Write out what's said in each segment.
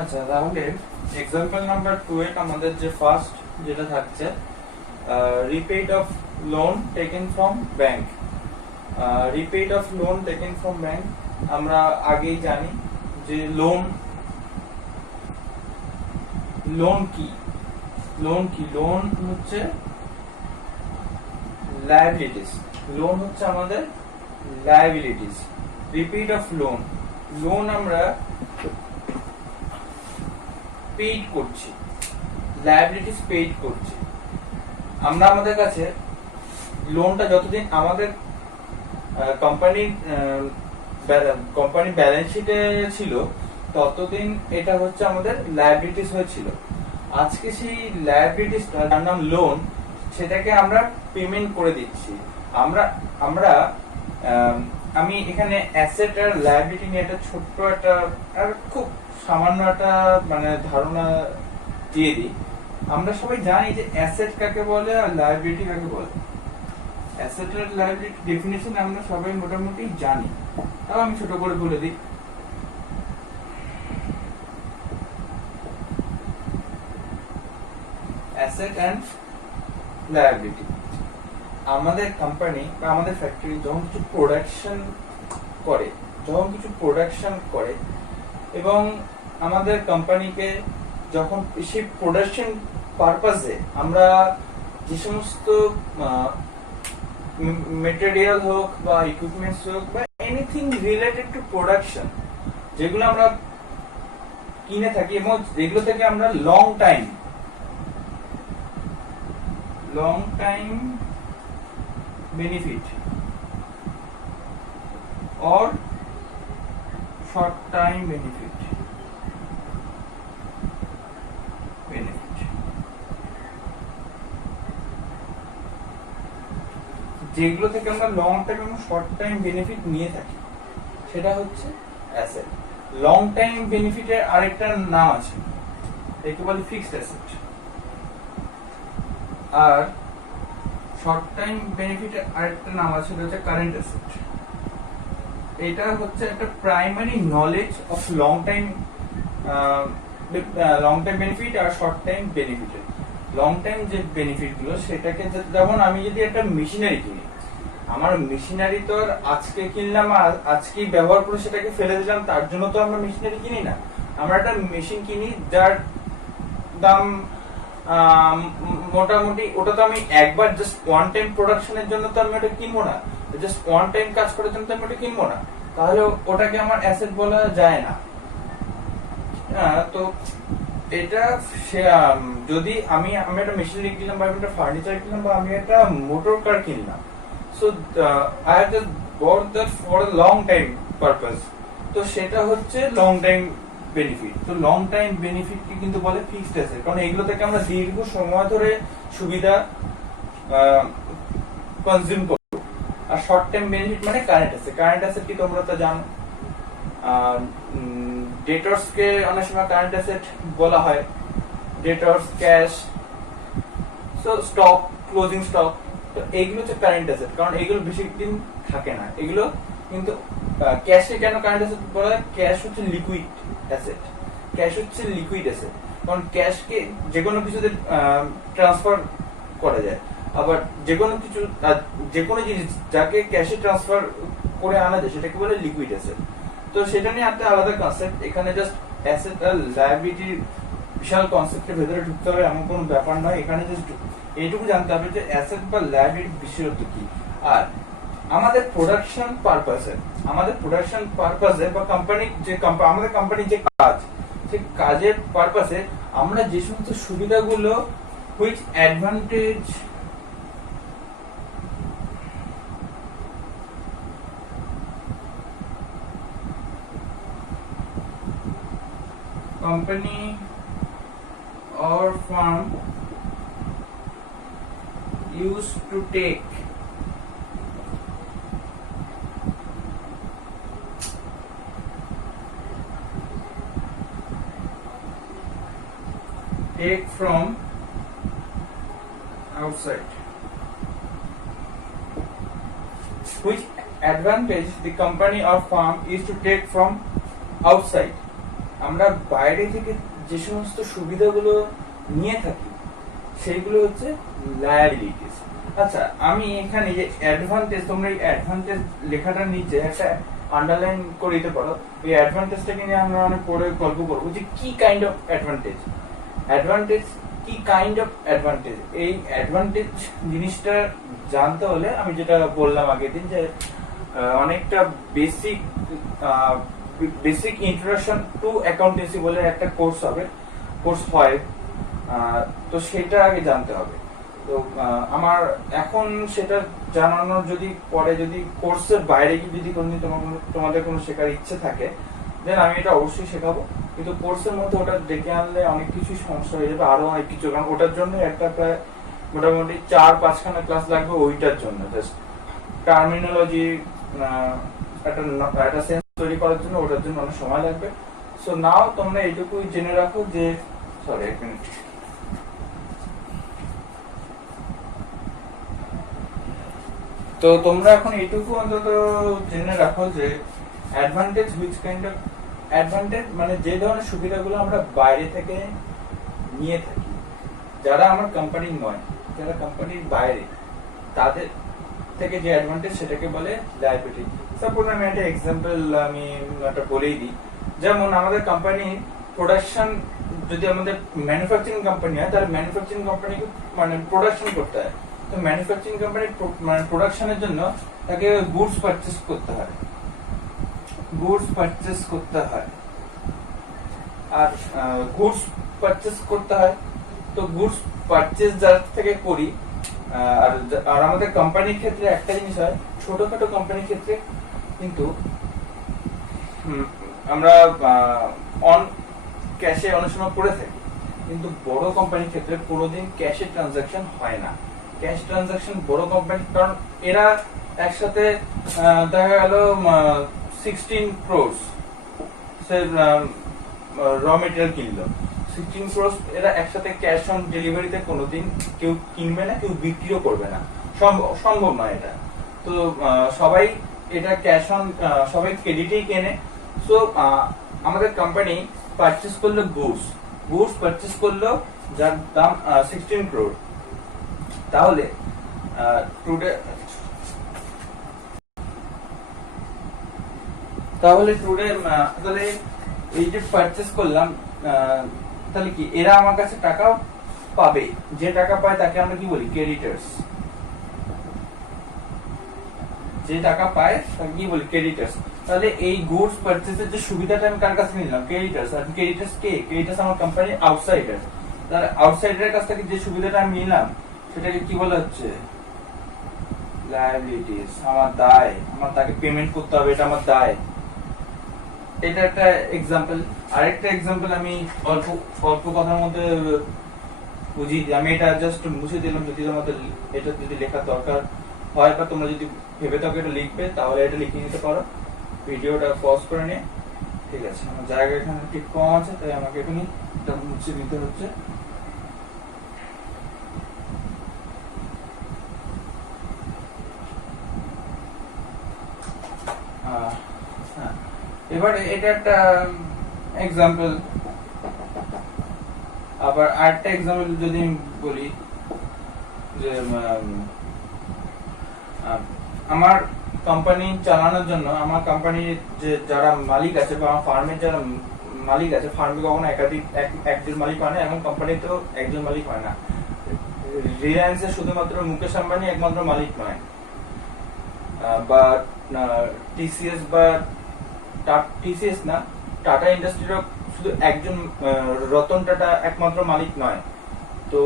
আচ্ছা, তাহলে example number 2 আমাদের যে ফার্স্ট যেটা থাকছে repaid of loan taken from bank. Repaid of loan taken from bank আমরা আগেই জানি যে লোন কি লোন হচ্ছে লায়াবিলিটিস। লোন হচ্ছে আমাদের লায়াবিলিটিস। রিপিট অফ লোন আমরা পেইড করছি, লায়াবিলিটিস পেইড করছি। আমরা আমাদের কাছে লোনটা যতদিন আমাদের কোম্পানি ব্যালেন্স শিটে ছিল ততদিন এটা হচ্ছে আমাদের লায়াবিলিটিস হয়েছিল। আজকে সেই লায়াবিলিটিসটা যার নাম লোন, সেটাকে আমরা পেমেন্ট করে দিচ্ছি। আমি এখানে অ্যাসেট আর লায়াবিলিটি নিয়ে একটা ছোট্ট একটা আর খুব সামান্য একটা মানে ধারণা দিয়ে দিই। আমরা সবাই জানি যে অ্যাসেট কাকে বলে আর লায়াবিলিটি কাকে বলে। অ্যাসেট আর লায়াবিলিটি ডেফিনেশন আমরা সবাই মোটামুটি জানি, তাও আমি ছোট করে বলে দিই। অ্যাসেট অ্যান্ড লায়াবিলিটি, আমাদের কোম্পানি বা আমাদের ফ্যাক্টরি যখন কিছু প্রোডাকশন করে এবং আমাদের কোম্পানিকে যখন সেই প্রোডাকশন পারপাসে আমরা যে সমস্ত মেটেরিয়াল হোক বা ইকুইপমেন্টস হোক বা এনিথিং রিলেটেড টু প্রোডাকশন যেগুলো আমরা কিনে থাকি এবং যেগুলো থেকে আমরা long time benefit or short time benefit যেগুলো থেকে আমরা লং টাইম এবং শর্ট টাইম বেনিফিট নিয়ে থাকি সেটা হচ্ছে অ্যাসেট। লং টাইম বেনিফিটের আরেকটা নাম আছে, একে বলে ফিক্সড অ্যাসেট। আর শর্ট টাইম বেনিফিটের আরেকটা নাম আছে, সেটা হচ্ছে কারেন্ট অ্যাসেট। এটা হচ্ছে একটা primary knowledge of long time benefit আর শর্ট টাইম বেনিফিটের। লং টাইম যে বেনিফিট গুলো সেটাকে, যেমন আমি যদি একটা মেশিনারি কিনি, আমার মেশিনারি তো আর আজকে কিনলাম আর আজকেই ব্যবহার করে সেটাকে ফেলে দিলাম তার জন্য তো আমরা মেশিনারি কিনি না। আমরা একটা মেশিন কিনি যার দাম মোটামুটি, ওটা তো আমি একবার জাস্ট ওয়ান টাইম প্রোডাকশনের জন্য তো আমি ওটা কিনবো না, জাস্ট ওয়ান টাইম কাজ করার জন্য তো আমি ওটা কিনবো না, তাহলে ওটাকে আমার অ্যাসেট বলা যায় না। তো এটা যদি আমি একটা মেশিনারি কিনলাম বা আমি একটা ফার্নিচার কিনলাম বা আমি একটা মোটর কার কিনলাম, so I have just bought that for a long time purpose, তো সেটা হচ্ছে লং টাইম বেনিফিট। তো লং টাইম বেনিফিট কি কিন্তু বলে ফিক্সড অ্যাসেট, কারণ এগুলো থেকে আমরা দীর্ঘ সময় ধরে সুবিধা কনজিউম করব। আর শর্ট টাইম বেনিফিট মানে কারেন্ট অ্যাসেট। কারেন্ট অ্যাসেট কি তোমরা তো জানো, ডেটর্স কে অনেক সময় কারেন্ট অ্যাসেট বলা হয়, debtors, cash, so stock, closing stock. তো এইগুলো হচ্ছে কারেন্ট অ্যাসেট, কারণ এগুলো বেশি দিন থাকে না এগুলো। কিন্তু ক্যাশকে কেন কারেন্ট অ্যাসেট বলা হয়? ক্যাশ হচ্ছে লিকুইড অ্যাসেট। কারণ ক্যাশকে যে কোনো কিছুতে ট্রান্সফার করা যায়, আবার যে কোনো জিনিস যাকে ক্যাশে ট্রান্সফার করে আনা যায় সেটাকে বলে লিকুইড অ্যাসেট। তো সেটা নিয়ে একটা আলাদা কনসেপ্ট, এখানে জাস্ট অ্যাসেট আর লায়াবিলিটির বিশাল কনসেপ্টের ভেতরে ঢুকতে হবে এমন কোনো ব্যাপার নয়। এখানে জাস্ট এইটুকু জানতে হবে যে অ্যাসেট বা লায়াবিলিটির বিশেষত্ব কি। আর আমাদের প্রোডাকশন পারপাসে বা আমাদের কোম্পানির যে কাজ, সেই কাজের পারপাসে আমরা যে সমস্ত সুবিধাগুলো which advantage company or firm used to take from outside, which advantage the company or firm is to take from outside. আমরা বাইরে থেকে যে সমস্ত সুবিধাগুলো নিয়ে থাকি সেইগুলো হচ্ছে লায়াবিলিটিস। আচ্ছা, আমি এখানে যে অ্যাডভান্টেজ, তোমরা এই অ্যাডভান্টেজ লেখাটা নিচে একটা আন্ডারলাইন করে দিতে পারো। এই অ্যাডভান্টেজটাকে নিয়ে আমরা অনেক পরে গল্প করবো যে কি কাইন্ড অফ অ্যাডভান্টেজ, অ্যাডভান্টেজ কি কাইন্ড অফ অ্যাডভান্টেজ। এই অ্যাডভান্টেজ জিনিসটা জানতে হলে আমি যেটা বললাম আগের দিন যে অনেকটা basic basic introduction to accountancy বলে একটা কোর্স হয়, তো সেটা আগে জানতে হবে। তো আমার এখন সেটা জানানোর যদি পরে যদি কোর্সের বাইরে গিয়ে যদি কোনদিন তোমাদের কোনো শেখার ইচ্ছে থাকে দেন আমি এটা অবশ্যই শেখাবো, কিন্তু কোর্সের মধ্যে ওটা ডেকে আনলে অনেক কিছুই সমস্যা হয়ে যাবে, আরো অনেক কিছু, কারণ ওটার জন্য একটা প্রায় মোটামুটি 4-5খানা ক্লাস লাগবে ওইটার জন্য, জাস্ট টার্মিনোলজি একটা সেন্স তৈরি করার জন্য, ওটার জন্য অনেক সময় লাগবে। সো নাও তোমরা এইটুকুই জেনে রাখো যে, সরি এক মিনিট, তো তোমরা এখন এইটুকু অন্তত জেনে রাখো যে advantage, which kind of advantage মানে যে ধরনের সুবিধাগুলো আমরা বাইরে থেকে নিয়ে থাকি, যারা আমার কোম্পানির নয়, যারা কোম্পানির বাইরে, তাদের থেকে যে অ্যাডভান্টেজ সেটাকে বলে লায়াবিলিটি। সাপোজ আমি একটা এক্সাম্পল আমি একটা বলেই দিই, যেমন আমাদের কোম্পানি প্রোডাকশন, যদি আমাদের ম্যানুফ্যাকচারিং কোম্পানি হয় তাহলে ম্যানুফ্যাকচারিং কোম্পানিকে মানে প্রোডাকশন করতে হয়, তো ম্যানুফ্যাকচারিং কোম্পানি মানে প্রোডাকশনের জন্য তাকে গুডস পারচেস করতে হয়, গুডস পারচেস করতে হয়, আর গুডস পারচেস করতে হয়। তো গুডস পারচেস যার থেকে করি, আর আমাদের কোম্পানির ক্ষেত্রে একটা জিনিস হয়, ছোটখাটো কোম্পানির ক্ষেত্রে কিন্তু আমরা অন ক্যাশে অনেক সময় করে থাকি, কিন্তু বড় কোম্পানির ক্ষেত্রে কোনোদিন ক্যাশে ট্রানজাকশন হয় না। ক্যাশ ট্রানজাকশন বড় কোম্পানি, কারণ এরা একসাথে দেখা গেল 16 crores সে র মেটেরিয়াল কিনলো, 16 crores এরা একসাথে ক্যাশ অন ডেলিভারিতে কোনোদিন কেউ কিনবে না, কেউ বিক্রিও করবে না, সম্ভব নয় এটা। তো সবাই এটা ক্যাশ অন, সবাই ক্রেডিটেই কেনে। সো আমাদের কোম্পানি পারচেস করলো গুডস পারচেস করলো যার দাম 16 crore, তাহলে টুডে তাহলে এই যে পারচেস করলাম, তাহলে কি এরা আমার কাছে টাকা পাবে, যে টাকা পায় তাকে আমরা কি বলি, ক্রেডিটার্স। যে টাকা পায় তাকে কি বলি, ক্রেডিটার্স। তাহলে এই গুডস পারচেসের যে সুবিধাটা আমি কার কাছে নিলাম, ক্রেডিটার্স। আর ক্রেডিটার্স কে? ক্রেডিটার্স আমার কোম্পানির আউটসাইডার। তাহলে আউটসাইডারের কাছ থেকে যে সুবিধাটা আমি নিলাম সেটাকে কি বলা হচ্ছে, লায়াবিলিটিস। আমার দায়, আমার তাকে পেমেন্ট করতে হবে, এটা আমার দায়। এটা একটা এক্সাম্পল। আরেকটা এক্সাম্পল আমি অল্প অল্প কথার মধ্যে বুঝিয়ে দিই, আমি এটা জাস্ট মুছে দিলাম, যদি তোমাদের এটা যদি লেখার দরকার হয় বা তোমরা যদি ভেবে থাকো এটা লিখবে, তাহলে এটা লিখে নিতে পারো, ভিডিওটা পজ করে নিয়ে। ঠিক আছে, আমার জায়গা এখানে ঠিক কম আছে, তাই আমাকে এখানে এটা মুছে নিতে হচ্ছে। এবারে এটা একটা এক্সাম্পল। আবার আরেকটা এক্সাম্পল যদি আমি বলি যে আমার কোম্পানি চালানোর জন্য, আমার কোম্পানির যে যারা মালিক আছে বা আমার ফার্মের যারা মালিক আছে, ফার্মে কখনো একজন মালিক হয় না, এবং কোম্পানিতেও একজন মালিক হয় না। রিলায়েন্সের শুধুমাত্র মুকেশ আম্বানি একমাত্র মালিক নয়, বা টিসিএস বা টিসিএস না, টাটা ইন্ডাস্ট্রিরও শুধু একজন রতন টাটা একমাত্র মালিক নয়। তো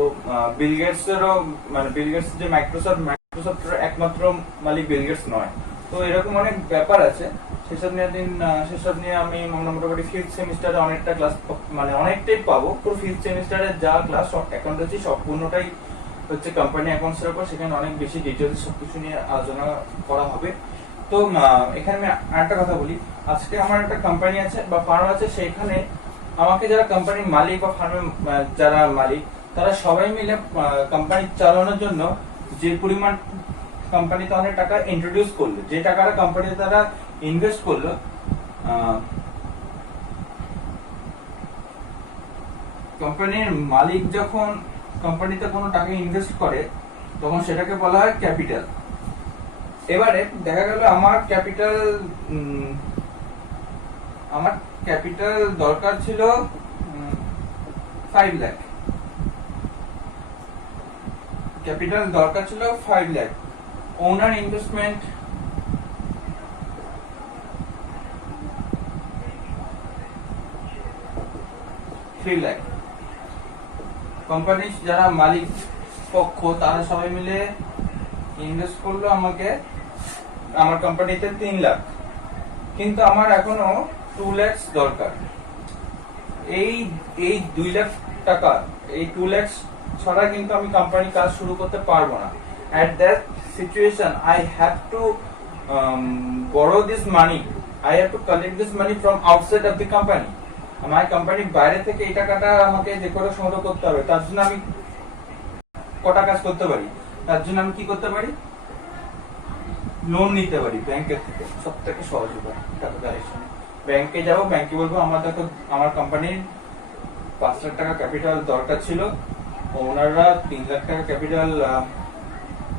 বিল গেটসেরও, মানে বিল গেটস যে মাইক্রোসফটের একমাত্র মালিক বিল গেটস নয়। তো এরকম অনেক ব্যাপার আছে, সেসব নিয়ে আমি মোটামুটি ফিফথ সেমিস্টারে অনেকটা ক্লাস, মানে অনেকটাই পাবো। পুরো ফিফথ সেমিস্টারে যা ক্লাস অ্যাকাউন্টেন্সি সম্পূর্ণটাই হচ্ছে কোম্পানি অ্যাকাউন্টসের উপর, সেখানে অনেক বেশি ডিটেলস সবকিছু নিয়ে আলোচনা করা হবে। তো এখানে আমি আরেকটা কথা বলি, আজকে আমার একটা কোম্পানি আছে বা ফার্ম আছে, সেখানে আমাকে যারা কোম্পানির মালিক বা ফার্মের যারা মালিক, তারা সবাই মিলে কোম্পানি চালানোর জন্য যে পরিমাণ কোম্পানিতে অনেক টাকা ইন্ট্রোডিউস করলো, যে টাকাটা কোম্পানিতে তারা ইনভেস্ট করলো, কোম্পানির মালিক যখন কোম্পানিতে কোনো টাকা ইনভেস্ট করে তখন সেটাকে বলা হয় ক্যাপিটাল। এবারে দেখা গেল আমার ক্যাপিটাল দরকার ছিল 5 লাখ। ক্যাপিটাল দরকার ছিল 5 লাখ। ওনার ইনভেস্টমেন্ট 3 লাখ। কোম্পানির যারা মালিক পক্ষ তারা সবাই মিলে ইনভেস্ট করলো আমাকে আমার কোম্পানিতে 3 লাখ, কিন্তু আমার এখনো 2 লাখ দরকার। এই 2 লাখ টাকা, এই 2 লাখ ছাড়া কিন্তু আমি কোম্পানি কাজ শুরু করতে পারবো না। At that situation I have to borrow this money, I have to collect this money from outside of the company। আমার কোম্পানির বাইরে থেকে এই টাকাটা আমাকে যে করে সংগ্রহ করতে হবে। তার জন্য আমি কটা কাজ করতে পারি, তার জন্য আমি কি করতে পারি, লোন নিতে পারি ব্যাংকের থেকে। সব থেকে সহজ উপায় টাকা কালেকশন। ব্যাংকে যাবো, ব্যাংকে বলবো আমার কোম্পানির 5 লাখ টাকা ক্যাপিটাল দরকার ছিল, ওনারা 3 লাখ টাকা ক্যাপিটাল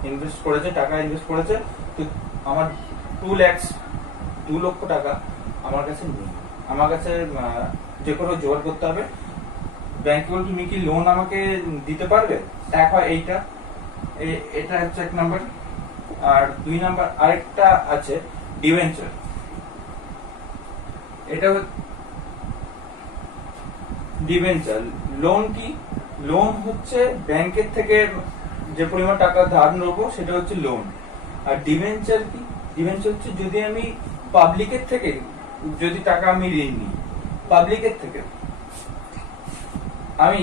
ইনভেস্ট করেছে, টাকা ইনভেস্ট করেছে, তো আমার 2 লক্ষ টাকা আমার কাছে নেই। আমার কাছে যে কোনো জোগাড় করতে হবে। ব্যাংকে বল তুমি কি লোন আমাকে দিতে পারবে? এক হয় এটা হচ্ছে 1 নাম্বার। আর 2 নাম্বার আরেকটা আছে ডিবেঞ্চার। এটা ডিবেঞ্চার লোন কি? লোন হচ্ছে ব্যাংকের থেকে যে পরিমাণ টাকা ধার নেবো সেটা হচ্ছে লোন। আর ডিবেঞ্চার কি? ডিবেঞ্চার হচ্ছে যদি আমি পাবলিকের থেকে যদি টাকা আমি ঋণ নিই, পাবলিকের থেকে আমি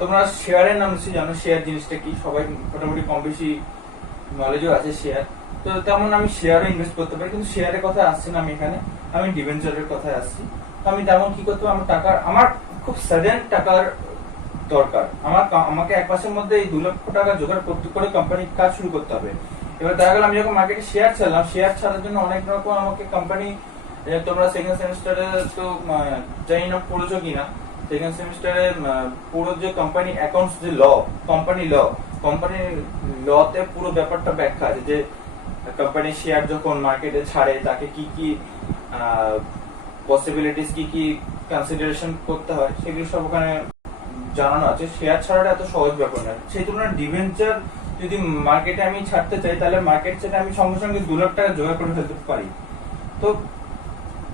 তোমরা শেয়ারের নাম নিশ্চয়ই জানো, শেয়ার জিনিসটা কি, সবাই মোটামুটি কম বেশি নলেজও আছে শেয়ার। তো তেমন আমি শেয়ারে ইনভেস্ট করতে পারি, কিন্তু শেয়ারের কথা আসছি না আমি এখানে, আমি ডিবেঞ্চারের কথায় আসছি। তো আমি তেমন কি করতে পারি, আমার খুব সাডেন টাকার দরকার, আমাকে 1 মাসের মধ্যে এই 2 লক্ষ টাকা জোগাড় করতে করে কোম্পানির কাজ শুরু করতে হবে। এবার দেখা গেল আমি যখন মার্কেটে শেয়ার ছাড়লাম, শেয়ার ছাড়ার জন্য অনেক রকম আমাকে কোম্পানি, তোমরা সেকেন্ড সেমিস্টারে তো জানি না পড়েছো কিনা, সেকেন্ড সেমিস্টারে পুরো যে কোম্পানি অ্যাকাউন্টস যে কোম্পানি লতে পুরো ব্যাপারটা ব্যাখ্যা আছে যে কোম্পানি শেয়ার যখন মার্কেটে ছাড়ে তাকে কি কি পসিবিলিটিস, কি কনসিডারেশন করতে হয়, সেগুলো সব ওখানে জানানো আছে। শেয়ার ছাড়াটা এত সহজ ব্যাপার না। সেই তুলনায় ডিবেঞ্চার যদি মার্কেটে আমি ছাড়তে চাই, তাহলে মার্কেট থেকে আমি সঙ্গে সঙ্গে 2 লাখ টাকা জোগাড় করে ফেলতে পারি। তো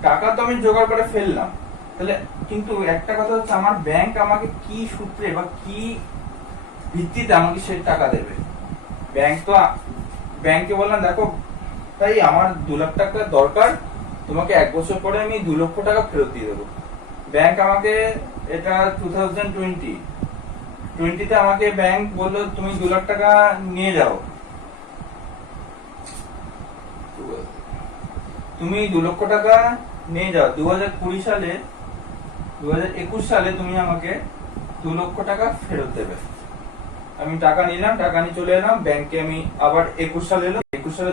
টাকা তো আমি জোগাড় করে ফেললাম, তাহলে কিন্তু একটা কথা হচ্ছে আমার ব্যাংক আমাকে কি সূত্রে বা কি ভিত্তিতে আমাকে সেই টাকা দেবে। ব্যাংকে বললাম দেখো তাই আমার 2 লাখ টাকা দরকার, তোমাকে 1 বছর পরে আমি 2 লক্ষ টাকা ফেরত দিয়ে দেবো। ব্যাংক আমাকে এটা 2020-তে আমাকে ব্যাংক বললো তুমি 2 লাখ টাকা নিয়ে যাও, তুমি 2 লক্ষ টাকা নিয়ে যাও। 2021 সালে তুমি আমাকে 2 লক্ষ টাকা ফেরত দেবে। আমি টাকা নিলাম, টাকা নিয়ে চলে এলাম ব্যাংকে, আমি আবার 21 সালে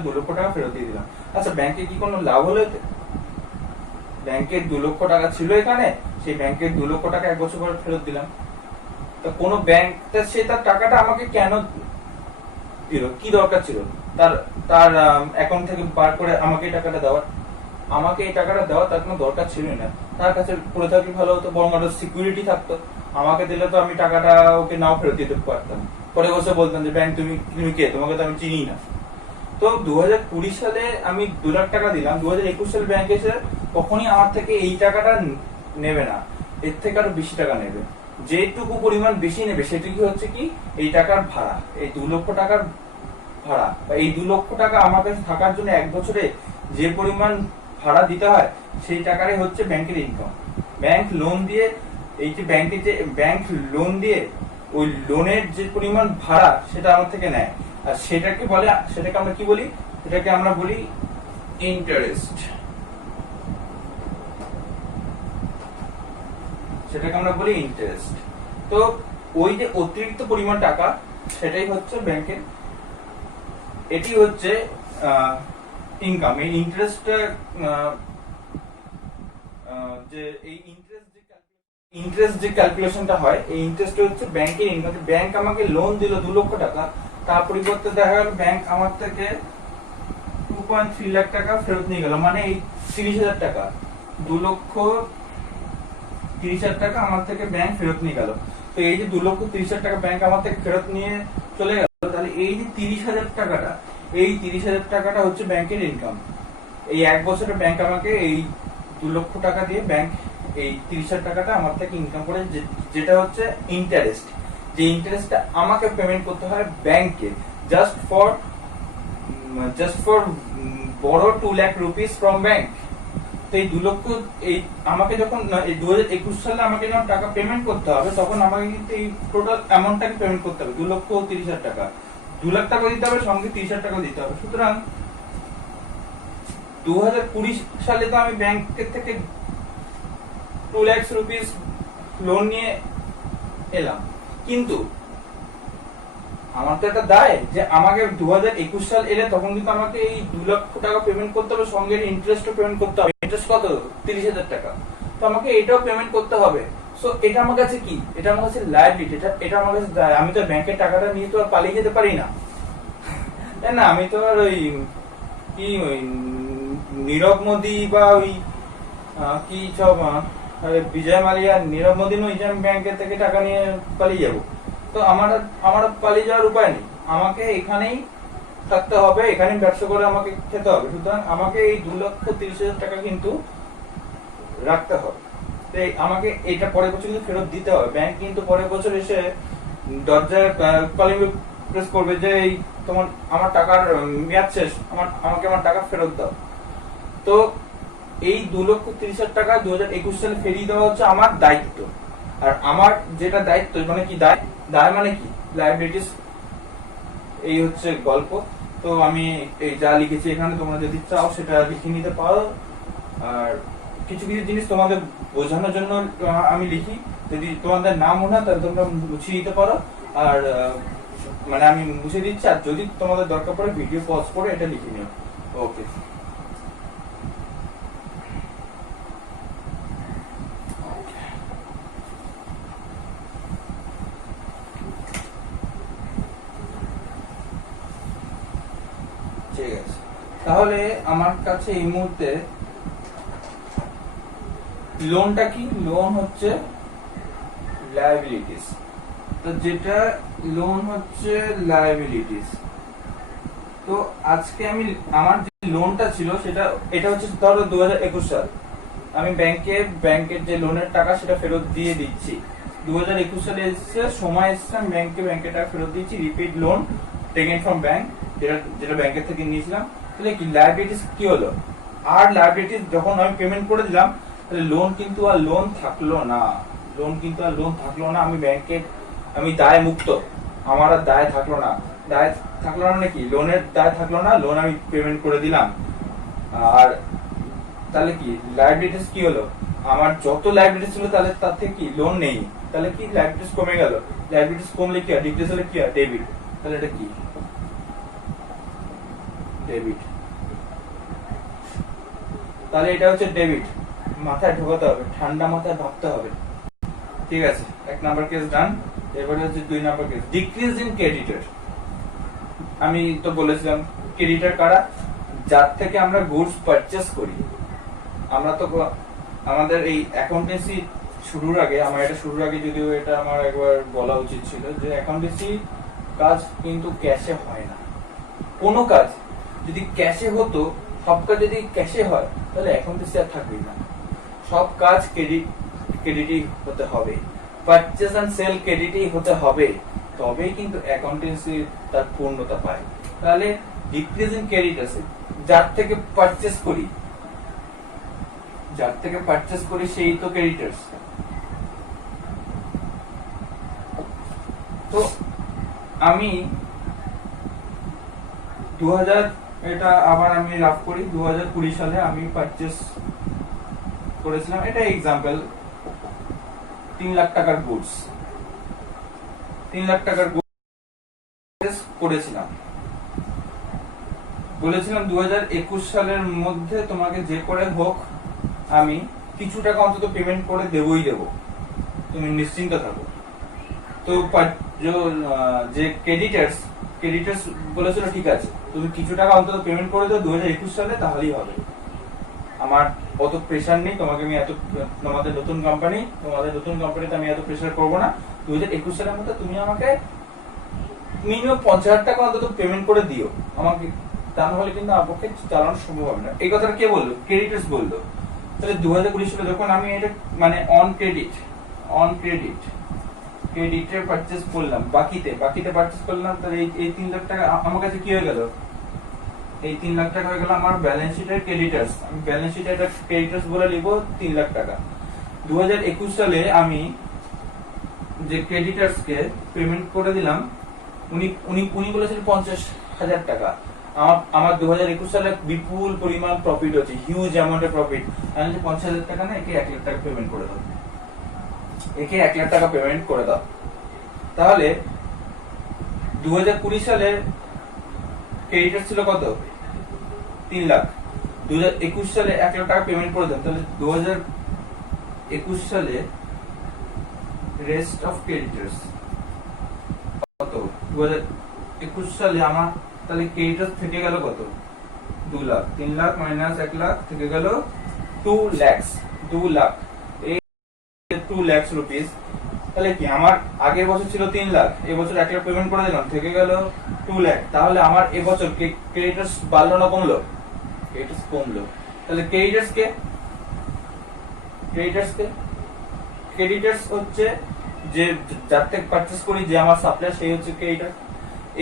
2 লক্ষ টাকা ফেরত দিয়ে দিলাম। আচ্ছা ব্যাংকে কি কোনো লাভ হলো? ব্যাংকের 2 লক্ষ টাকা ছিল এখানে, সেই ব্যাংকের 2 লক্ষ টাকা 1 বছর পরে ফেরত দিলাম। তো কোন ব্যাংক সে তার টাকাটা আমাকে কেন দিল? কি দরকার ছিল তার অ্যাকাউন্ট থেকে বার করে আমাকে এই টাকাটা দেওয়ার? আমাকে এই টাকাটা দেওয়া তার কোনো দরকার ছিল না। তার কাছে পড়ে থাকলে ভালো হতো, বরং আরো সিকিউরিটি থাকতো। আমাকে দিলে তো আমি টাকাটা ওকে নাও ফেরত দিতে পারতাম, পরে বসে বলতাম যে ব্যাংক তুমি কে, তোমাকে তো আমি চিনি না। তো 2020 সালে আমি 2 লাখ টাকা দিলাম, 2021 সালে ব্যাংক এসে কখনই আমার থেকে এই টাকাটা নেবে না, এর থেকে আরো বেশি টাকা নেবে। যেটুকু পরিমাণ বেশি নেবে সেটুকু হচ্ছে কি এই টাকার ভাড়া, এই 2 লক্ষ টাকার ভাড়া। এই 2 লক্ষ টাকা আমার কাছে থাকার জন্য 1 বছরে যে পরিমাণ ভাড়া দিতে হয় সেই টাকারই হচ্ছে ব্যাংকের ইনকাম। ব্যাংক লোন দিয়ে ব্যাংক লোন দিয়ে ওই লোনের যে পরিমাণ ভাড়া সেটা আমার থেকে নেয়, আর সেটাকে আমরা কি বলি? সেটাকে আমরা বলি ইন্টারেস্ট। তো ওই যে অতিরিক্ত পরিমাণ টাকা সেটাই হচ্ছে ব্যাংকের, এটি হচ্ছে ইনকাম। এই ইন্টারেস্ট যে এই ইন্টারেস্ট ইন্টারেস্ট যে ক্যালকুলেশনটা হয়, এই ইন্টারেস্টটা হচ্ছে ব্যাংকের ইনকাম। ব্যাংক আমাকে লোন দিল 2 লক্ষ টাকা, তার পরিবর্তে দেখা গেল ব্যাংক আমার থেকে 2.3 লাখ টাকা ফেরত নিয়ে গেল, মানে এই 30,000 টাকা, 2,30,000 টাকা আমার থেকে ব্যাংক ফেরত নিয়ে গেল। তো এই যে 2,30,000 টাকা ব্যাংক আমার থেকে ফেরত নিয়ে চলে গেল, তাহলে এই যে 30,000 টাকাটা, এই 30,000 টাকাটা হচ্ছে ব্যাংকের ইনকাম। এই 1 বছরে ব্যাংক আমাকে এই 2 লক্ষ টাকা দিয়ে ব্যাংক এই 30,000 টাকাটা আমার থেকে ইনকাম করে, যেটা হচ্ছে ইন্টারেস্ট। যে ইন্টারেস্টটা আমাকে পেমেন্ট করতে হয় ব্যাংকে just for borrow 2 lakh rupees from bank। তো এই 2 লক্ষ, এই আমাকে যখন এই 2021 সালে আমাকে যখন টাকা পেমেন্ট করতে হবে, তখন আমাকে কিন্তু এই টোটাল অ্যামাউন্টটাকে পেমেন্ট করতে হবে, 2,30,000 টাকা। 2 লাখ টাকা দিতে হবে, সঙ্গে 30,000 টাকা দিতে হবে। সুতরাং 2020 সালে তো আমি ব্যাংকের থেকে 2 লাখ রুপিস লোন নিয়ে এলাম, কিন্তু আমার তো একটা দায় যে আমাকে 2021 সাল এলে তখন কিন্তু আমাকে এই 2 লক্ষ টাকা পেমেন্ট করতে হবে, সঙ্গে ইন্টারেস্টও পেমেন্ট করতে হবে। ইন্টারেস্ট কত? 30,000 টাকা। তো আমাকে এটাও পেমেন্ট করতে হবে। সো এটা আমার কাছে কি? এটা আমার কাছে লায়াবিলিটি, এটা আমার কাছে দায়। আমি তো ব্যাংকের টাকাটা নিয়ে তো আর পালিয়ে যেতে পারি না, তাই না? আমি তো আর ওই কি ওই নীরব মোদি বা ওই কি সব বিজয় মালিয়া, নীরব মোদি নই যে আমি ব্যাংকের থেকে টাকা নিয়ে পালিয়ে যাবো। তো আমার পালিয়ে যাওয়ার উপায় নেই, আমাকে এখানেই থাকতে হবে, এখানে ব্যবসা করে আমাকে খেতে হবে। সুতরাং আমাকে এই 2,30,000 টাকা কিন্তু রাখতে হবে। আমাকে এটা পরের বছর কিন্তু ফেরত দিতে হবে। ব্যাংক কিন্তু পরের বছর এসে দরজায় কলিং প্রেস করবে যে এই তোমার আমার টাকার মেয়াদ শেষ, আমাকে আমার টাকা ফেরত দাও। তো এই 2,30,000 টাকা 2021 সালে ফেরিয়ে দেওয়া হচ্ছে আমার দায়িত্ব। আর আমার যেটা দায়িত্ব মানে কি দায়, দায় মানে কি লায়াবিলিটিস, এই হচ্ছে গল্প। তো আমি এই যা লিখেছি এখানে, তোমরা যদি চাও সেটা লিখে নিতে পারো। আর কিছু কিছু জিনিস তোমাদের বোঝানোর জন্য আমি লিখি, যদি তোমাদের নাম মনে হয় তাহলে তোমরা মুছিয়ে দিতে পারো। আর মানে আমি মুছে দিচ্ছি, আর যদি তোমাদের দরকার পড়ে ভিডিও পজ করে এটা লিখে নিও। ওকে, ঠিক আছে। তাহলে আমার কাছে এই মুহূর্তে লোনটা কি? লোন হচ্ছে লায়াবিলিটিস। তো যেটা লোন হচ্ছে লায়াবিলিটিস, তো আজকে আমি আমার যে লোনটা ছিল সেটা, এটা হচ্ছে ধরো 2021 সাল, আমি ব্যাংকের যে লোনের টাকা সেটা ফেরত দিয়ে দিচ্ছি। 2021 সালে এসেছে, সময় এসেছে, আমি ব্যাংকের টাকা ফেরত দিচ্ছি। Repeat loan taken from bank, যেটা ব্যাংকের থেকে নিয়েছিলাম। তাহলে কি লায়াবিলিটিস কি হলো? আর লায়াবিলিটিস যখন আমি পেমেন্ট করে দিলাম, তাহলে লোন কিন্তু আর লোন থাকলো না। আমি ব্যাংকের, আমি দায় মুক্ত, আমার আর দায় থাকলো না। দায় থাকলো না নাকি? লোনের দায় থাকলো না, লোন আমি পেমেন্ট করে দিলাম। আর তাহলে কি লায়াবিলিটিস কি হলো? আমার যত লায়াবিলিটিস ছিল তাহলে তার থেকে কি লোন নেই, তাহলে কি লায়াবিলিটিস কমে গেল। লায়াবিলিটিস কমলে কি হয়? ডিক্রিজ হলে কি হয়? ডেবিট। তাহলে এটা কি? ডেবিট। তাহলে এটা হচ্ছে ডেবিট। মাথায় ঢোকাতে হবে, ঠান্ডা মাথায় ভাবতে হবে। ঠিক আছে, 1 নাম্বার কেস ডান। এবারে হচ্ছে 2 number case, decrease in creditor. আমি তো বলেছিলাম ক্রেডিটর কারা? যার থেকে আমরা গুডস পারচেজ করি। আমরা তো আমাদের এই অ্যাকাউন্টেন্সি শুরুর আগে, যদিও এটা আমার একবার বলা উচিত ছিল যে অ্যাকাউন্টেন্সি কাজ কিন্তু ক্যাশে হয় না। কোনো কাজ যদি ক্যাশে হতো, সব কাজ যদি ক্যাশে হয়, তাহলে অ্যাকাউন্টেন্সি আর থাকবেই না। সব কাজ ক্রেডিটই হতে হবে, পারচেজ এন্ড সেল ক্রেডিটই হতে হবে, তবেই কিন্তু অ্যাকাউন্টেন্সি তার পূর্ণতা পায়। তাহলে ডিক্রিজ ইন ক্রেডিট আছে, যার থেকে পারচেজ করি সেই তো ক্রেডিটার্স। তো আমি 2000, এটা আবার আমি রাফ করি, 2020 সালে আমি পারচেজ করেছিলাম, এটা এক্সাম্পল, 3 লাখ টাকার গুডস, 3 লাখ টাকার গুডস করেছিলাম। বলেছিলাম 2021 সালের মধ্যে তোমাকে যে করে হোক আমি কিছু টাকা অন্তত পেমেন্ট করে দেবই দেব। তুমি নিশ্চিন্ত থাকো। তো যে ক্রেডিটার্স বলেছিল ঠিক আছে, তুমি কিছু টাকা অন্তত পেমেন্ট করে দাও 2021 সালে, তাহলেই হবে। আমার অত প্রেশার নেই তোমাকে, আমি এত তোমাদের নতুন কোম্পানিতে আমি এত প্রেশার করবো না। 2021 সালের মধ্যে তুমি আমাকে মিনিমাম 50,000 টাকা অন্তত পেমেন্ট করে দিও আমাকে, তা না হলে কিন্তু আমার পক্ষে চালানো সম্ভব হবে না। এই কথাটা কে বললো? ক্রেডিটার্স বললো। তাহলে 2020 সালে যখন আমি এটা মানে অন ক্রেডিটে পারচেজ করলাম, বাকিতে পারচেজ করলাম, তাহলে এই 3 লাখ টাকা আমার কাছে কি হয়ে গেল? এই 3 লাখ টাকা হয়ে গেল আমার ব্যালেন্স শিটের ক্রেডিটার্স। আমি ব্যালেন্স শিটে এটা ক্রেডিটার্স বলে লিখবো 3 লাখ টাকা। 2021 সালে আমি যে ক্রেডিটার্সকে পেমেন্ট করে দিলাম, উনি বলেছিলেন 50,000 টাকা। আমার 2021 সালে বিপুল পরিমাণ প্রফিট হচ্ছে, হিউজ অ্যামাউন্টের প্রফিট। আমি যে 50,000 টাকা না, একে 1 লাখ টাকা পেমেন্ট করে দাও, তাহলে 2020 সালে ক্রেডিটার ছিল কত? 3 লাখ। 2021 সালে 1 লাখ টাকা পেমেন্ট করে দেন, তাহলে 2021 সালে রেস্ট অফ ক্রেডিটার্স কত? 2021 সালে আমার তাহলে ক্রেডিটার্স থেকে গেল কত? 2 লাখ। 3 লাখ মাইনাস 1 লাখ থেকে গেল 2 লাখ। এই 2 লাখ রুপিস। তাহলে কি আমার আগের বছর ছিল 3 লাখ, এবছর 1 লাখ পেমেন্ট করে দিলাম, থেকে গেল 2 লাখ। তাহলে আমার এবছর ক্রেডিটার্স বাড়লো না কমলো? ক্রেডিটার্স কমলো। তাহলে ক্রেডিটার্স হচ্ছে যে যার থেকে পারচেজ করি, যে আমার সাপ্লায়ার, সেই হচ্ছে ক্রেডিটার।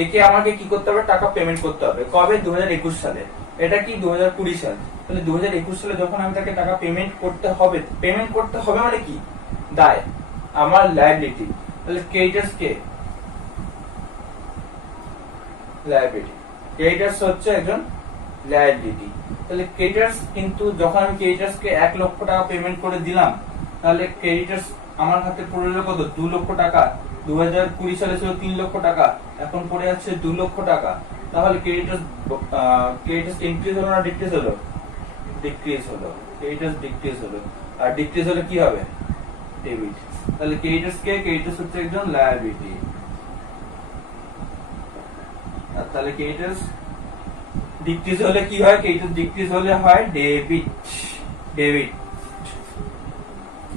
একে আমাকে কি করতে হবে? টাকা পেমেন্ট করতে হবে। কবে? 2021 সালে। এটা কি 2020 সাল। তাহলে 2021 সালে যখন আমি তাকে টাকা পেমেন্ট করতে হবে মানে কি? দায়, আমার লায়াবিলিটি। তাহলে ক্রেডিটার্স কে? লায়াবিলিটি। ক্রেডিটার্স হচ্ছে একজন লায়াবিলিটি। তাহলে ক্রেডিটার্স কিন্তু যখন আমি ক্রেডিটার্সকে 1 লক্ষ টাকা পেমেন্ট করে দিলাম, তাহলে ক্রেডিটার্স আমার হাতে পড়ে গেল কত? 2 লক্ষ টাকা। 2020 সালে ছিল 3 লক্ষ টাকা, এখন পড়ে যাচ্ছে 2 লক্ষ টাকা। তাহলে ক্রেডিটার্স ইনক্রিজ হলো না ডিক্রিজ হলো? ডিক্রিজ হলো। ক্রেডিটার্স ডিক্রিজ হলো, আর ডিক্রিজ হলে কি হবে? ডেবিট। তাহলে ক্রেডিটার্স কে? ক্রেডিটার্স হচ্ছে একজন লায়াবিলিটি। আর তাহলে ক্রেডিটার্স ডিক্রিজ হলে কি হয়? ক্রেডিটার্স ডিক্রিজ হলে হয় ডেবিট।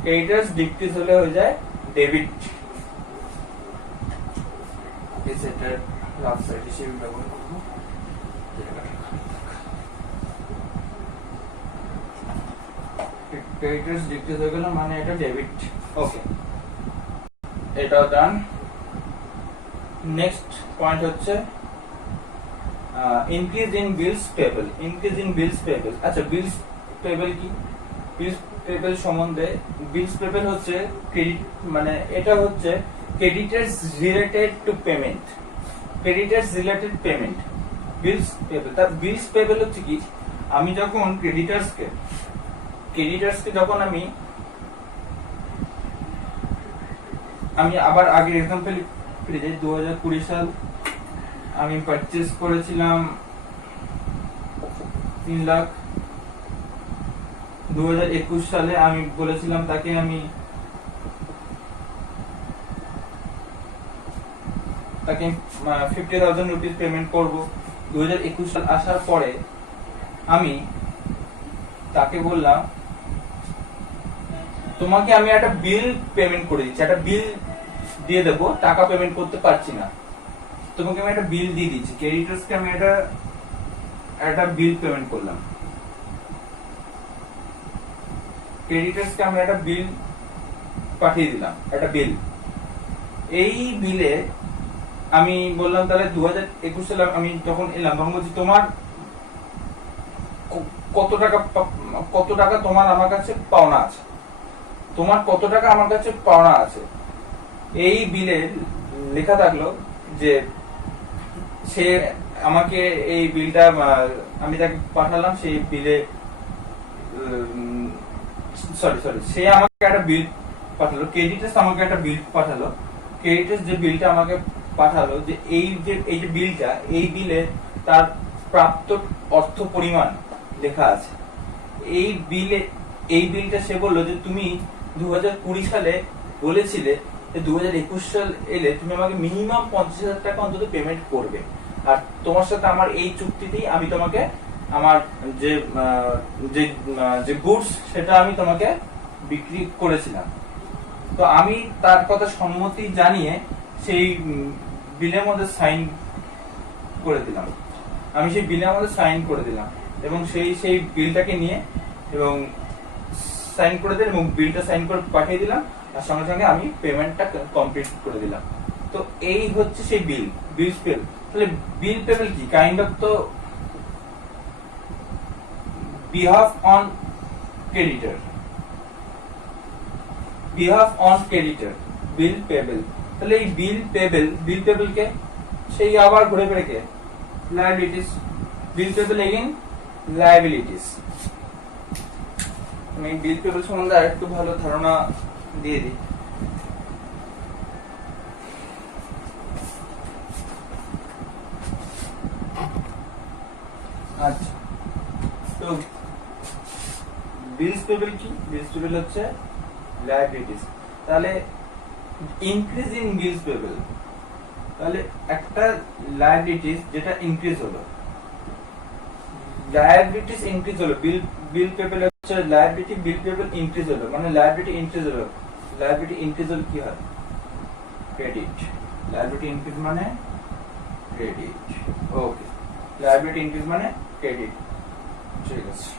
ক্রেডিটার্স ডিক্রিজ হলে হয়ে যায় ডেবিট। এটার রাফ সাইড হিসেবে ব্যবহার করব। ক্রেডিটার্স ডিক্রিজ হয়ে গেল মানে এটা ডেবিট। ওকে, এটাও ডান। নেক্সট পয়েন্ট হচ্ছে ইনক্রিজ ইন বিলস পেবল। আচ্ছা, বিলস পেবল কি? বিলস পেবল সম্বন্ধে, বিলস পেবল হচ্ছে ক্রেডিট, মানে এটা হচ্ছে creditors related to payment. Bills payable. তার বিলস পেবল হচ্ছে কি? আমি যখন ক্রেডিটার্সকে যখন আমি আবার আগের এক্সাম্পল ফিরে যাই। 2020 সাল আমি পারচেজ করেছিলাম 3 লাখ। 2021 সালে আমি বলেছিলাম তাকে আমি 50,000 রুপিস পেমেন্ট করব। 2021 সাল আসার পরে আমি তাকে বললাম তোমাকে আমি একটা বিল পেমেন্ট করে দিচ্ছি, একটা বিল দিয়ে দেবো, টাকা পেমেন্ট করতে পারছি না, তোমাকে আমি একটা বিল দিয়ে দিচ্ছি। ক্রেডিটার্সকে আমি একটা বিল পেমেন্ট করলাম, ক্রেডিটার্সকে আমি একটা বিল পাঠিয়ে দিলাম, একটা বিল। এই বিলে আমি বললাম তাহলে 2021 সালে আমি যখন এলাম তখন বলছি তোমার কত টাকা তোমার আমার কাছে পাওনা আছে, তোমার কত টাকা আমার কাছে পাওনা আছে। এই বিলে লেখা থাকলো যে সে আমাকে এই বিলটা আমি তাকে পাঠালাম, সেই বিলে সে আমাকে একটা বিল পাঠালো, ক্রেডিটার্স আমাকে একটা বিল পাঠালো। ক্রেডিটার্স যে বিলটা আমাকে পাঠালো, যে এই বিলটা, এই বিলে তার প্রাপ্ত অর্থ পরিমাণ লেখা আছে। এই বিলটা সে বললো যে তুমি 2020 সালে বলেছিলে যে 2021 সাল এলে তুমি আমাকে মিনিমাম 50,000 টাকা অন্তত পেমেন্ট করবে, আর তোমার সাথে আমার এই চুক্তিতেই আমি তোমাকে আমার যে যে যে গুডস সেটা আমি তোমাকে বিক্রি করেছিলাম। তো আমি তার কথা সম্মতি জানিয়ে সেই বিলের মধ্যে সাইন করে দিলাম, আমি সেই বিলের মধ্যে সাইন করে দিলাম এবং সেই বিলটাকে নিয়ে এবং সাইন করে দিলাম এবং বিলটা সাইন করে পাঠিয়ে দিলাম, আর সঙ্গে সঙ্গে আমি পেমেন্টটা কমপ্লিট করে দিলাম। তো এই হচ্ছে সেই বিল পেবল। তাহলে বিল পেবল কি? কাইন্ড অফ তো behalf on creditor, behalf on creditor, bill payable. তাহলে এই বিল পেবল কে সেই আবার ঘুরে ফিরে কে? লায়াবিলিটিস। বিল পেবল এগেইন লায়াবিলিটিস। আমি বিল পেবল সম্বন্ধে আরেকটু ভালো ধারণা দিয়ে দিই। আচ্ছা, তো বিলস পেবল কি? বিলস পেবল হচ্ছে লায়াবিলিটিস। তাহলে ইনক্রিজ ইন বিলস পেবল, তাহলে একটা লায়াবিলিটিস যেটা ইনক্রিজ হলো, লায়াবিলিটিস ইনক্রিজ হলো, বিল পেবল হচ্ছে লায়াবিলিটি, বিল পেবল ইনক্রিজ হলো, মানে লায়াবিলিটি ইনক্রিজ হলো। লায়াবিলিটি ইনক্রিজ হলো কি হয়? ক্রেডিট। লায়াবিলিটি ইনক্রিজ মানে ক্রেডিট। ওকে, লায়াবিলিটি ইনক্রিজ মানে ক্রেডিট। ঠিক আছে।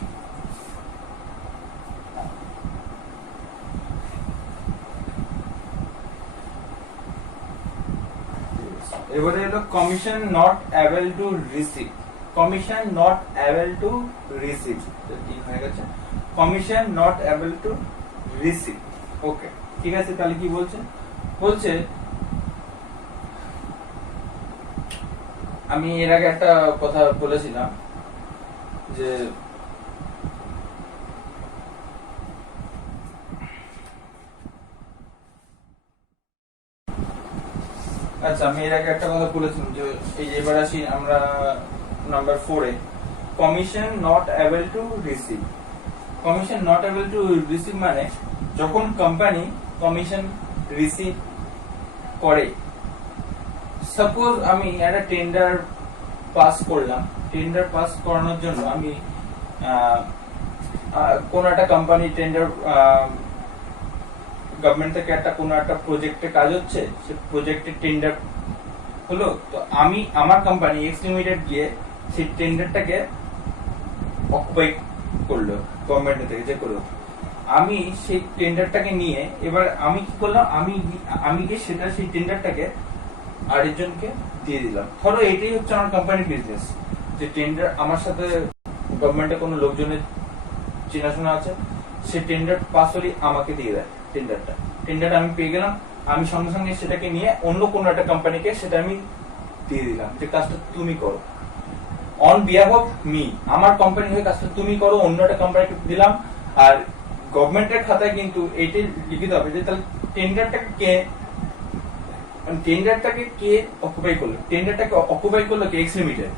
এবারে হলো commission not able to receive. Commission not able to receive, ঠিক হয়ে গেছে। Commission not able to receive. ওকে, ঠিক আছে। তাহলে কি বলছে? বলছে আমি এর আগে একটা কথা বলেছিলাম যে আচ্ছা, আমি এর আগে একটা কথা বলেছিলাম যে এই যে এবার আসি আমরা number 4 A, commission not able to receive. Commission not able to receive মানে যখন কোম্পানি কমিশন রিসিভ করে, সাপোজ আমি একটা টেন্ডার পাস করলাম, টেন্ডার পাস করানোর জন্য আমি কোন একটা কোম্পানি টেন্ডার গভর্নমেন্ট থেকে একটা কোন একটা প্রজেক্টে কাজ হচ্ছে, সে প্রজেক্টের টেন্ডার হলো, তো আমি আমার কোম্পানি এক্স লিমিটেড গিয়ে সেই টেন্ডারটাকে অকুপাই করলো গভর্নমেন্ট থেকে, যে করলো। আমি সেই টেন্ডারটাকে নিয়ে এবার আমি কি করলাম, আমি গিয়ে সেটা সেই টেন্ডারটাকে আরেকজনকে দিয়ে দিলাম। ধরো এটাই হচ্ছে আমার কোম্পানির বিজনেস, যে টেন্ডার আমার সাথে গভর্নমেন্টের কোনো লোকজনের চেনাশোনা আছে, সে টেন্ডার পাস হলে আমাকে দিয়ে দেয় টেন্ডারটা আমি পেয়ে গেলাম, আমি সঙ্গে সঙ্গে সেটাকে নিয়ে অন্য কোনো একটা কোম্পানিকে সেটা আমি দিয়ে দিলাম যে কাজটা তুমি করো, অন বিহাফ অফ মি, আমার কোম্পানি হয়ে কাজটা তুমি করো, অন্য একটা কোম্পানিকে দিলাম। আর গভর্নমেন্টের খাতায় কিন্তু এইটাই লিখিত হবে যে তাহলে টেন্ডারটাকে কে অকুপাই করলো, টেন্ডারটাকে অকুপাই করলো কে? X limited.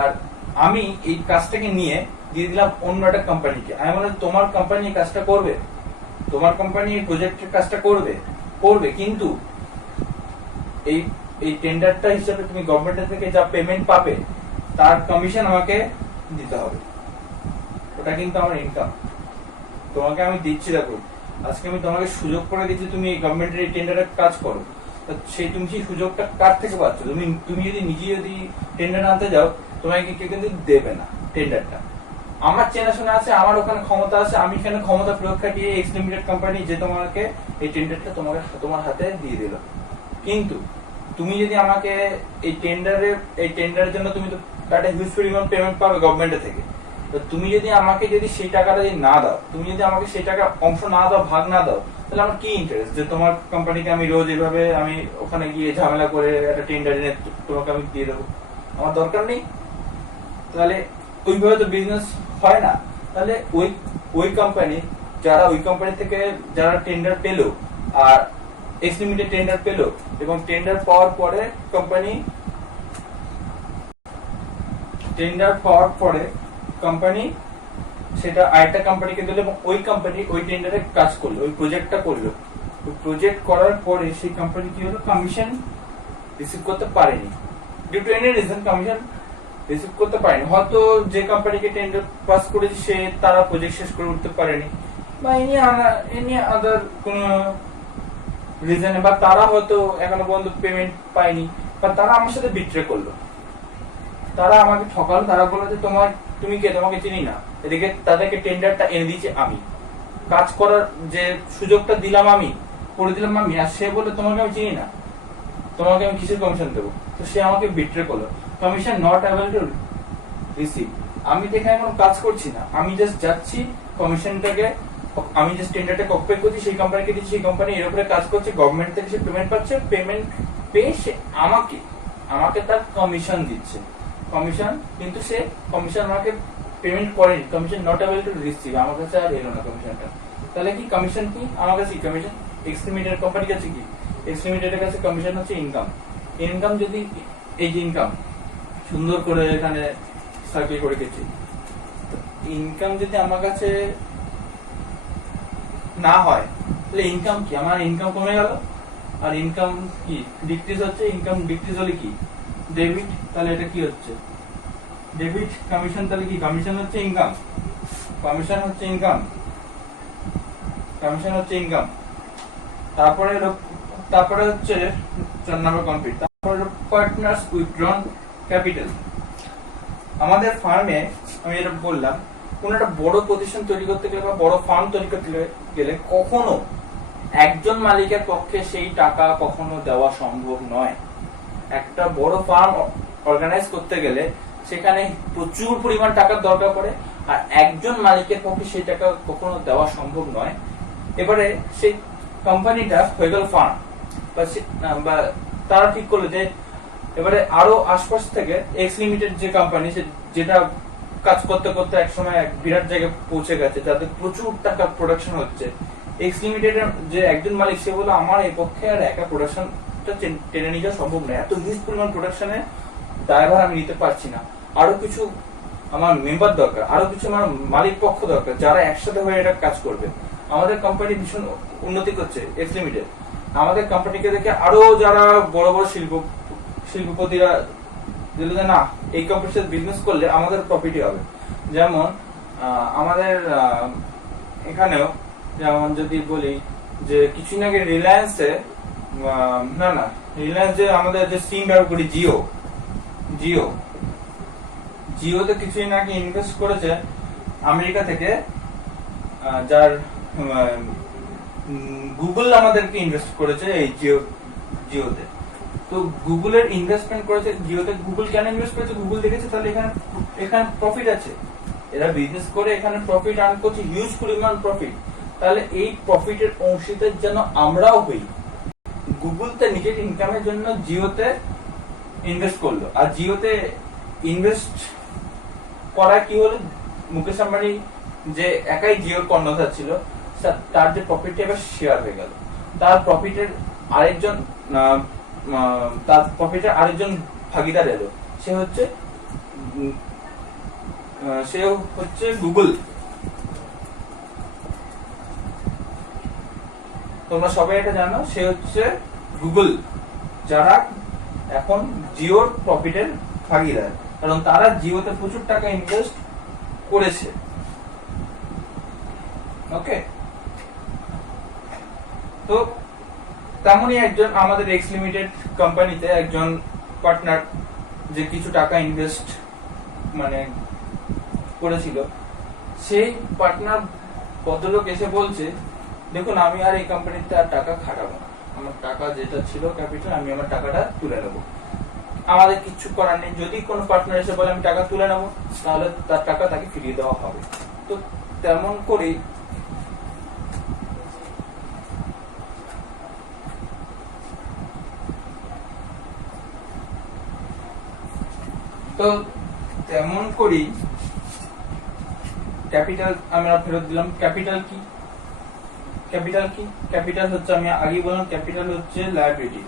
আর আমি এই কাজটাকে নিয়ে দিয়ে দিলাম অন্য একটা কোম্পানিকে। আমি বললাম তোমার কোম্পানি এই কাজটা করবে, তোমার কোম্পানি এই প্রজেক্টের কাজটা করবে, কিন্তু এই টেন্ডারটা হিসাবে তুমি গভর্নমেন্ট থেকে যা পেমেন্ট পাবে তার কমিশন আমাকে দিতে হবে। ওটা কিন্তু আমার ইনকাম, তোমাকে আমি দিচ্ছি। দেখো আজকে আমি তোমাকে সুযোগ করে দিচ্ছি, তুমি এই গভর্নমেন্টের এই টেন্ডারে কাজ করো, তুমি সেই সুযোগটা কার থেকে পাচ্ছ? তুমি যদি নিজে যদি টেন্ডার আনতে যাও, তোমাকে কেউ কিন্তু দেবে না টেন্ডারটা। আমার চেনাশোনা আছে, আমার ওখানে ক্ষমতা আছে, আমি এখানে ক্ষমতা প্রয়োগ খাটিয়ে এক্স লিমিটেড কোম্পানি যে তোমাকে এই টেন্ডারটা তোমার হাতে দিয়ে দিল। কিন্তু তুমি যদি আমাকে এই টেন্ডারের জন্য তুমি তো একটা হিউজ পরিমাণ পেমেন্ট পাবে গভর্নমেন্টের থেকে, তো তুমি যদি আমাকে সেই টাকাটা যদি না দাও, তুমি যদি আমাকে সেই টাকা অংশ না দাও, ভাগ না দাও, তাহলে আমার কি ইন্টারেস্ট যে তোমার কোম্পানিকে আমি রোজ এভাবে আমি ওখানে গিয়ে ঝামেলা করে একটা টেন্ডার এনে তোমাকে আমি দিয়ে দেবো? আমার দরকার নেই। তাহলে ওইভাবে তো বিজনেস হয় না। তাহলে ওই কোম্পানি ওই কোম্পানি থেকে যারা টেন্ডার পেলো আর এক্স লিমিটেড টেন্ডার পেলো, এবং টেন্ডার পাওয়ার পরে কোম্পানি সেটা আরেকটা কোম্পানিকে দিল এবং ওই কোম্পানি ওই টেন্ডারে কাজ করলো, ওই প্রজেক্টটা করলো। তো প্রজেক্ট করার পরে সেই কোম্পানি কি হলো, কমিশন রিসিভ করতে পারেনি, due to any reason commission receive করতে পারেনি। হয়তো যে কোম্পানিকে টেন্ডার পাস করেছে সে তারা প্রজেক্ট শেষ করে উঠতে পারেনি, বা এনি আদার কোন রিজনে, বা তারা হয়তো এখনো পর্যন্ত পেমেন্ট পায়নি, বা তারা আমার সাথে বিট্রে করলো, তারা আমাকে ঠকালো, তারা বললো যে তুমি কে, তোমাকে চিনি না। এদিকে তাদেরকে টেন্ডারটা এনে দিয়েছে আমি, কাজ করার যে সুযোগটা দিলাম আমি, করে দিলাম আমি, আর সে বলে তোমাকে আমি চিনি না, তোমাকে আমি কিসের কমিশন দেবো। তো সে আমাকে বিট্রে করলো, commission not avail to receive. আমি তো এখানে কোনো কাজ করছি না, আমি জাস্ট যাচ্ছি কমিশনটাকে, আমি জাস্ট টেন্ডারটা অকুপাই করছি, সেই কোম্পানিকে দিচ্ছি, সেই কোম্পানি এর উপরে কাজ করছে, গভর্নমেন্ট থেকে সে পেমেন্ট পাচ্ছে, পেমেন্ট পেয়ে সে আমাকে তার কমিশন দিচ্ছে, কমিশন, কিন্তু সে কমিশন আমাকে পেমেন্ট করেনি, commission not avail to receive, আমার কাছে আর এলো না কমিশনটা। তাহলে কি কমিশন কি আমার কাছে, কমিশন এক্স লিমিটেড কোম্পানির কাছে কি, এক্স লিমিটেডের কাছে কমিশন হচ্ছে ইনকাম। ইনকাম যদি এই যে ইনকাম সুন্দর করে এখানে সার্কেল করে গেছি, ইনকাম যদি আমার কাছে না হয় তাহলে ইনকাম কি, আমার ইনকাম কমে গেল, আর ইনকাম কি ডিক্রিজ হচ্ছে, ইনকাম ডিক্রিজ হলে কি ডেবিট, তাহলে এটা কি হচ্ছে ডেবিট, কমিশন তাহলে কি, কমিশন হচ্ছে ইনকাম, কমিশন হচ্ছে ইনকাম, কমিশন হচ্ছে ইনকাম। তারপরে হচ্ছে 4 নম্বর কমপ্লিট। তারপরে পার্টনার্স উইথড্রন ক্যাপিটাল। আমাদের ফার্মে আমি যেটা বললাম, কোন একটা বড় প্রতিষ্ঠান তৈরি করতে গেলে বা বড় ফার্ম তৈরি করতে গেলে কখনো একজন মালিকের পক্ষে সেই টাকা কখনো দেওয়া সম্ভব নয়। একটা বড় ফার্ম অর্গানাইজ করতে গেলে সেখানে প্রচুর পরিমাণ টাকার দরকার পড়ে, আর একজন মালিকের পক্ষে সেই টাকা কখনো দেওয়া সম্ভব নয়। এবারে সেই কোম্পানিটা হয়ে গেল ফার্ম, বা তারা ঠিক করলো যে এবারে আরো আশপাশ থেকে এক্স লিমিটেড যে কোম্পানি, যেটা কাজ করতে করতে একসময় এক বিরাট জায়গায় পৌঁছে গেছে, যাতে প্রচুর টাকা প্রোডাকশন হচ্ছে, এক্স লিমিটেড যে একজন মালিক সে বলে আমার এই পক্ষে আর একা প্রোডাকশনটা টেনে নিয়ে যাওয়া সম্ভব নয়, এত হিউজ পরিমাণ প্রোডাকশনের দায়ভার আমি নিতে পারছি না, আরো কিছু আমার মেম্বার দরকার, আরো কিছু আমার মালিক পক্ষ দরকার যারা একসাথে হয়ে এটা কাজ করবে। আমাদের কোম্পানি ভীষণ উন্নতি করছে এক্স লিমিটেড, আমাদের কোম্পানিকে দেখে আরো যারা বড় বড় শিল্পপতিরা দিল যে না এই কোম্পানির সাথে বিজনেস করলে আমাদের প্রফিটই হবে। যেমন আমাদের এখানেও যেমন যদি বলি যে কিছুদিন আগে রিলায়েন্সে, না রিলায়েন্স যে আমাদের যে সিম ব্যবহার করি জিওতে কিছুদিন আগে ইনভেস্ট করেছে আমেরিকা থেকে, যার গুগল আমাদেরকে ইনভেস্ট করেছে এই জিওতে। তো গুগলের ইনভেস্টমেন্ট করেছে জিওতে, গুগল কেন ইনভেস্ট করেছে, গুগল দেখেছে তাহলে এখানে প্রফিট আছে, এরা বিজনেস করে এখানে প্রফিট আর্ন করছে, হিউজ পরিমাণ প্রফিট, তাহলে এই প্রফিটের অংশীদার যেন আমরাও হই। গুগল তো নিজের ইনকামের জন্য জিওতে ইনভেস্ট করলো, আর জিওতে ইনভেস্ট করা কি হলো, মুকেশ আম্বানি যে একাই জিওর কর্ণধার ছিল, তার যে প্রফিটটা এবার শেয়ার হয়ে গেল, তার প্রফিটের আরেকজন ভাগিদার এলো, সে হচ্ছে গুগল। তোমরা সবাই এটা জানো, সে হচ্ছে গুগল, যারা এখন জিওর প্রফিটের ভাগিদার, কারণ তারা জিওতে প্রচুর টাকা ইনভেস্ট করেছে। ওকে, তো তেমনই একজন আমাদের এক্স লিমিটেড কোম্পানিতে একজন পার্টনার যে কিছু টাকা ইনভেস্ট করেছিল, সেই পার্টনার ভদ্রলোক এসে বলছে দেখুন আমি আর এই কোম্পানিতে আর টাকা খাটাবো না, আমার টাকা যেটা ছিল ক্যাপিটাল আমি আমার টাকাটা তুলে নেবো, আমাদের কিচ্ছু করার নেই। যদি কোনো পার্টনার এসে বলে আমি টাকা তুলে নেবো, তাহলে তার টাকা তাকে ফিরিয়ে দেওয়া হবে। তো তেমন করেই ক্যাপিটাল আমরা ফেরত দিলাম। ক্যাপিটাল কি, ক্যাপিটাল হচ্ছে, আমি আগে বললাম ক্যাপিটাল হচ্ছে লায়াবিলিটি,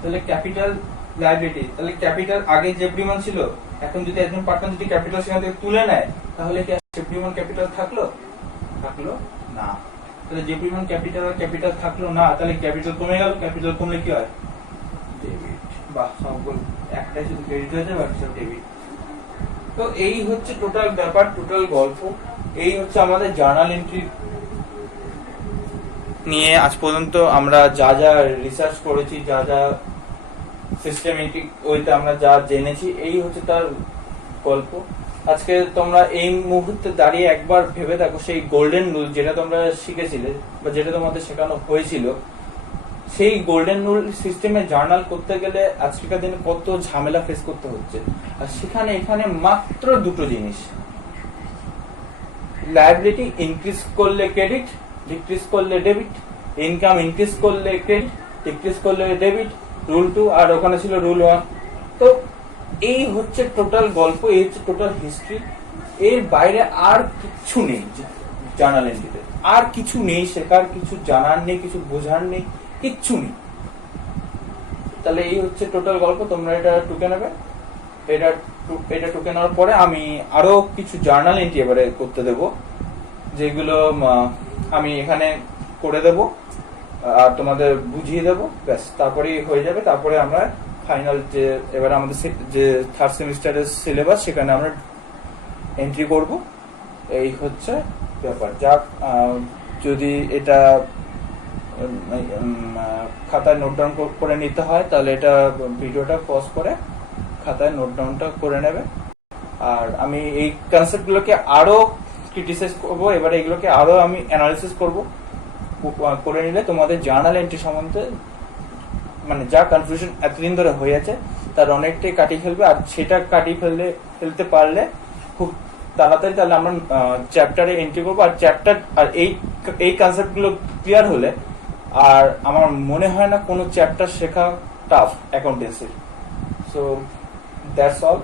তাহলে ক্যাপিটাল লায়াবিলিটি, তাহলে ক্যাপিটাল আগে যে পরিমাণ ছিল, এখন যদি একজন পার্টনার যদি ক্যাপিটাল সেখান থেকে তুলে নেয়, তাহলে কি সে পরিমাণ ক্যাপিটাল থাকলো? থাকলো না। তাহলে যে পরিমাণ ক্যাপিটাল থাকলো না, তাহলে ক্যাপিটাল কমে গেল, ক্যাপিটাল কমলে কি হয়? ডেবিট। বা সবগুলো একটাই শুধু ক্রেডিট হয়ে যাবে, একটা ডেবিট। তো এই হচ্ছে টোটাল ব্যাপার, টোটাল গল্প। এই হচ্ছে আমাদের জার্নাল এন্ট্রি নিয়ে আজ পর্যন্ত আমরা যা যা রিসার্চ করেছি, যা যা সিস্টেমেটিক ওইতে আমরা যা জেনেছি, এই হচ্ছে তার গল্প। আজকে তোমরা এই মুহূর্তে দাঁড়িয়ে একবার ভেবে দেখো, সেই গোল্ডেন রুল যেটা তোমরা শিখেছিলে বা যেটা তোমাদের শেখানো হয়েছিল, সেই গোল্ডেন রুল সিস্টেমে জার্নাল করতে গেলে আজকের দিনে কত ঝামেলা ফেস করতে হচ্ছে। আর সেখানে এখানে মাত্র দুটো জিনিস, লায়াবিলিটি ইনক্রিজ করলে ক্রেডিট, ডিক্রিজ করলে ডেবিট, ইনকাম ইনক্রিজ করলে ক্রেডিট, ডিক্রিজ করলে ডেবিট, রুল 2, আর ওখানে ছিল রুল 1। তো এই হচ্ছে টোটাল গল্প, এই হচ্ছে টোটাল হিস্ট্রি। এর বাইরে আর কিছু নেই জার্নাল এন্ট্রিতে, আর কিছু নেই শেখার, কিছু জানার নেই, কিছু বোঝার নেই, কিচ্ছু নেই। তাহলে এই হচ্ছে টোটাল গল্প, তোমরা এটা টুকে নেবে। এটা টুকে নেওয়ার পরে আমি আরো কিছু জার্নাল এন্ট্রি এবারে করতে দেব, যেগুলো আমি এখানে করে দেব আর তোমাদের বুঝিয়ে দেব, ব্যাস তারপরেই হয়ে যাবে। তারপরে আমরা ফাইনাল যে এবার আমাদের যে থার্ড সেমিস্টারের সিলেবাস, সেখানে আমরা এন্ট্রি করব। এই হচ্ছে ব্যাপার। যাক, যদি এটা খাতায় নোট ডাউন করে নিতে হয়, তাহলে এটা ভিডিওটা পজ করে খাতায় নোট ডাউনটা করে নেবে। আর আমি এই কনসেপ্টগুলোকে আরো ক্রিটিসাইজ করবো, এবারে এগুলোকে আরো আমি অ্যানালিসিস করব। করে নিলে তোমাদের জার্নাল এন্ট্রি সম্বন্ধে মানে যা কনফিউশন এতদিন ধরে হয়ে আছে, তার অনেকটাই কাটিয়ে ফেলবে। আর সেটা কাটিয়ে ফেলতে পারলে খুব তাড়াতাড়ি তাহলে আমরা চ্যাপ্টারে এন্ট্রি করবো। আর চ্যাপ্টার আর এই কনসেপ্টগুলো ক্লিয়ার হলে আর আমার মনে হয় না কোনো চ্যাপ্টার শেখা টাফ অ্যাকাউন্টেন্সির। So that's all.